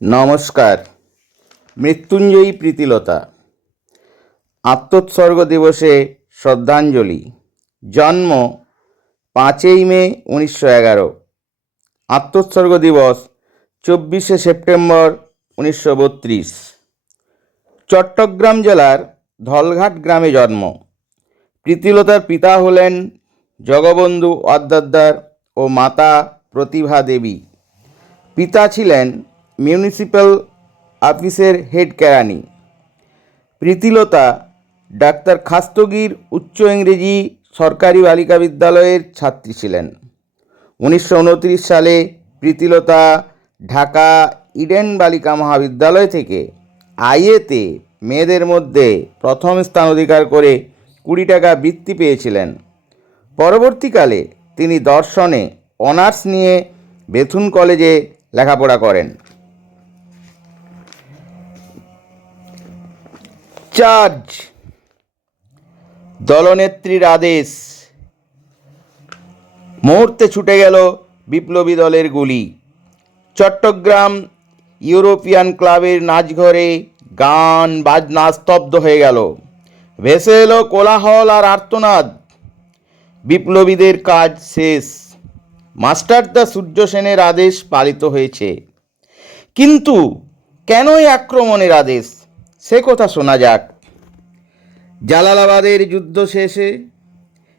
নমস্কার। মৃত্যুঞ্জয়ী প্রীতিলতা। আত্মোৎসর্গ দিবসে শ্রদ্ধাঞ্জলি। জন্ম পাঁচই মে উনিশশো এগারো। আত্মোৎসর্গ দিবস চব্বিশে সেপ্টেম্বর উনিশশো বত্রিশ। চট্টগ্রাম জেলার ধলঘাট গ্রামে জন্ম। প্রীতিলতার পিতা হলেন জগবন্ধু অদ্দাদ্দার ও মাতা প্রতিভা দেবী। পিতা ছিলেন মিউনিসিপ্যাল অফিসের হেড কেরানি। প্রীতিলতা, ডাক্তার খাস্তগীর, উচ্চ ইংরেজি সরকারি বালিকা বিদ্যালয়ের ছাত্রী ছিলেন। উনিশশো উনত্রিশ সালে প্রীতিলতা ঢাকা ইডেন বালিকা মহাবিদ্যালয় থেকে আইএতে মেয়েদের মধ্যে প্রথম স্থান অধিকার করে কুড়ি টাকা বৃত্তি পেয়েছিলেন। পরবর্তীকালে তিনি দর্শনে অনার্স নিয়ে বেথুন কলেজে লেখাপড়া করেন। চার্জ দলনেত্রীর আদেশ। মুহূর্তে ছুটে গেল বিপ্লবী দলের গুলি। চট্টগ্রাম ইউরোপিয়ান ক্লাবের নাচঘরে গান, বাজনা স্তব্ধ হয়ে গেল। ভেসে এলো কোলাহল আর আর্তনাদ। বিপ্লবীদের কাজ শেষ। মাস্টারদা সূর্য সেনের আদেশ পালিত হয়েছে। কিন্তু কেনই আক্রমণের আদেশ? সে কথা শোনা যাক। জালালাবাদের যুদ্ধ শেষে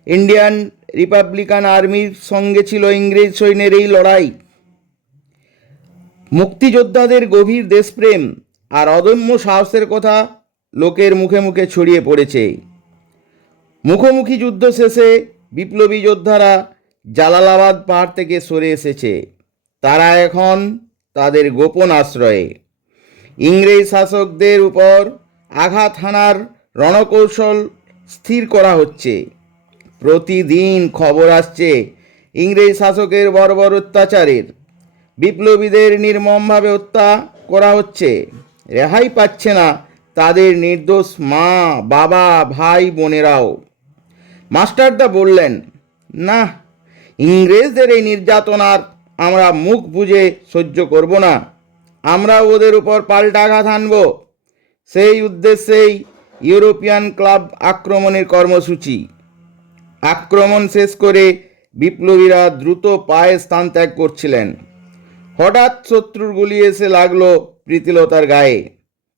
ইন্ডিয়ান রিপাবলিকান আর্মির সঙ্গে ছিল ইংরেজ সৈন্যের এই লড়াই। মুক্তিযোদ্ধাদের গভীর দেশপ্রেম আর অদম্য সাহসের কথা লোকের মুখে মুখে ছড়িয়ে পড়েছে। মুখোমুখি যুদ্ধ শেষে বিপ্লবী যোদ্ধারা জালালাবাদ পাহাড় থেকে সরে এসেছে। তারা এখন তাদের গোপন আশ্রয়ে। ইংরেজ শাসকদের উপর আঘাত হানার রণকৌশল স্থির করা হচ্ছে। প্রতিদিন খবর আসছে ইংরেজ শাসকের বর্বর অত্যাচারের। বিপ্লবীদের নির্মমভাবে হত্যা করা হচ্ছে। রেহাই পাচ্ছে না তাদের নির্দোষ মা, বাবা, ভাই, বোনেরাও। মাস্টারদা বললেন, না, ইংরেজদের এই নির্যাতনার আমরা মুখ বুঝে সহ্য করব না। আমরা ওদের উপর পাল্টা আঘাত আনব। সেই উদ্দেশ্যেই ইউরোপিয়ান ক্লাব আক্রমণের কর্মসূচি। আক্রমণ শেষ করে বিপ্লবীরা দ্রুত পায়ে স্থান ত্যাগ করছিলেন। হঠাৎ শত্রুর গুলি এসে লাগল প্রীতিলতার গায়ে।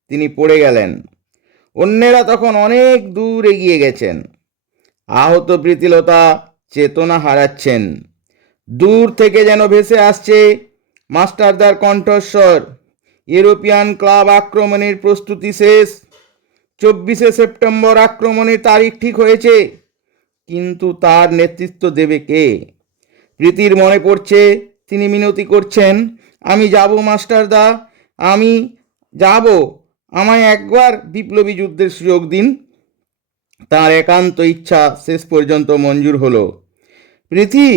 তিনি পড়ে গেলেন। অন্যেরা তখন অনেক দূর এগিয়ে গেছেন। আহত প্রীতিলতা চেতনা হারাচ্ছেন। দূর থেকে যেন ভেসে আসছে মাস্টারদার কণ্ঠস্বর। ইউরোপিয়ান ক্লাব আক্রমণের প্রস্তুতি শেষ। চব্বিশে সেপ্টেম্বর আক্রমণের তারিখ ঠিক হয়েছে। কিন্তু তার নেতৃত্ব দেবে কে? প্রীতির মনে পড়ছে, তিনি মিনতি করছেন, আমি যাব মাস্টারদা আমি যাব। আমায় একবার বিপ্লবী যুদ্ধের সুযোগ দিন। তার একান্ত ইচ্ছা শেষ পর্যন্ত মঞ্জুর হলো। প্রীতি,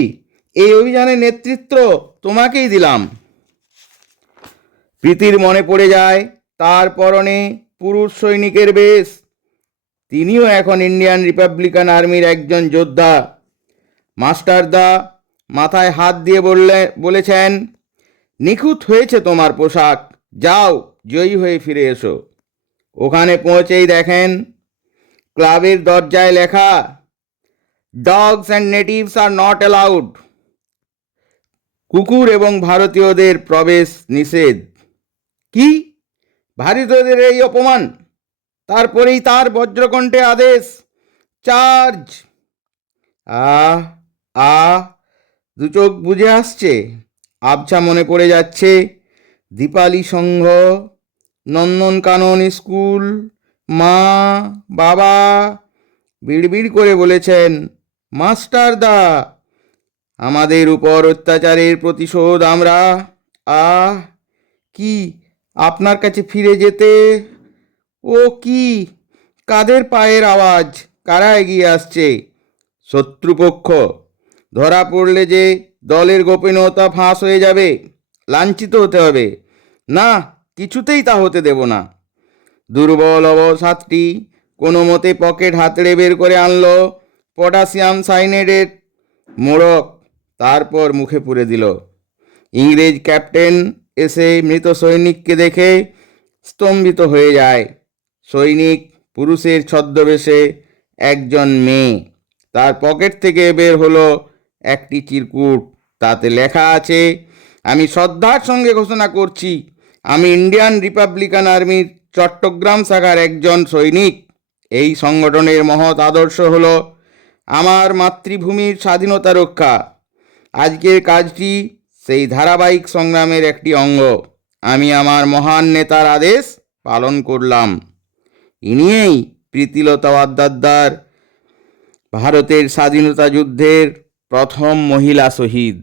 এই অভিযানের নেতৃত্ব তোমাকেই দিলাম। প্রীতির মনে পড়ে যায়, তার পরনে পুরুষ সৈনিকের বেশ। তিনিও এখন ইন্ডিয়ান রিপাবলিকান আর্মির একজন যোদ্ধা। মাস্টারদা মাথায় হাত দিয়ে বললে, বলেছেন, নিখুঁত হয়েছে তোমার পোশাক। যাও, জয়ী হয়ে ফিরে এসো। ওখানে পৌঁছেই দেখেন, ক্লাবের দরজায় লেখা dogs and natives are not allowed কুকুর এবং ভারতীয়দের প্রবেশ নিষেধ। কি? ভারতীয়দের এই অপমান। তারপরেই তার বজ্রকণ্ঠে আদেশ। চার্জ। আ আহ দু চোখ বুঝে আসছে। আবছা মনে পড়ে যাচ্ছে। দীপালি সংঘ নন্দনকানন স্কুল, মা, বাবা বিড়বিড় করে বলেছেন মাস্টারদা আমাদের উপর অত্যাচারের প্রতিশোধ আমরা। আ কি আপনার কাছে ফিরে যেতে। ও কি? কাদের পায়ের আওয়াজ? কারা এগিয়ে আসছে? শত্রুপক্ষ। ধরা পড়লে যে দলের গোপনীয়তা ফাঁস হয়ে যাবে, লাঞ্ছিত হতে হবে। না, কিছুতেই তা হতে দেব না। দুর্বল অবসাদটি কোনো মতে পকেট হাতড়ে বের করে আনলো পটাশিয়াম সাইনেডের মোড়ক, তারপর মুখে পুরে দিল। ইংরেজ ক্যাপ্টেন এসে মৃত সৈনিককে দেখে স্তম্ভিত হয়ে যায়। সৈনিক পুরুষের ছদ্মবেশে একজন মেয়ে। তার পকেট থেকে বের হলো একটি চিরকুট। তাতে লেখা আছে, আমি শ্রদ্ধার সঙ্গে ঘোষণা করছি, আমি ইন্ডিয়ান রিপাবলিকান আর্মির চট্টগ্রাম শাখার একজন সৈনিক। এই সংগঠনের মহৎ আদর্শ হল আমার মাতৃভূমির স্বাধীনতা রক্ষা। আজকের কাজটি সেই ধারাবাহিক সংগ্রামের একটি অঙ্গ। আমি আমার মহান নেতার আদেশ পালন করলাম। ইনিই প্রীতিলতা ওয়াদ্দার ভারতের স্বাধীনতা যুদ্ধের প্রথম মহিলা শহীদ।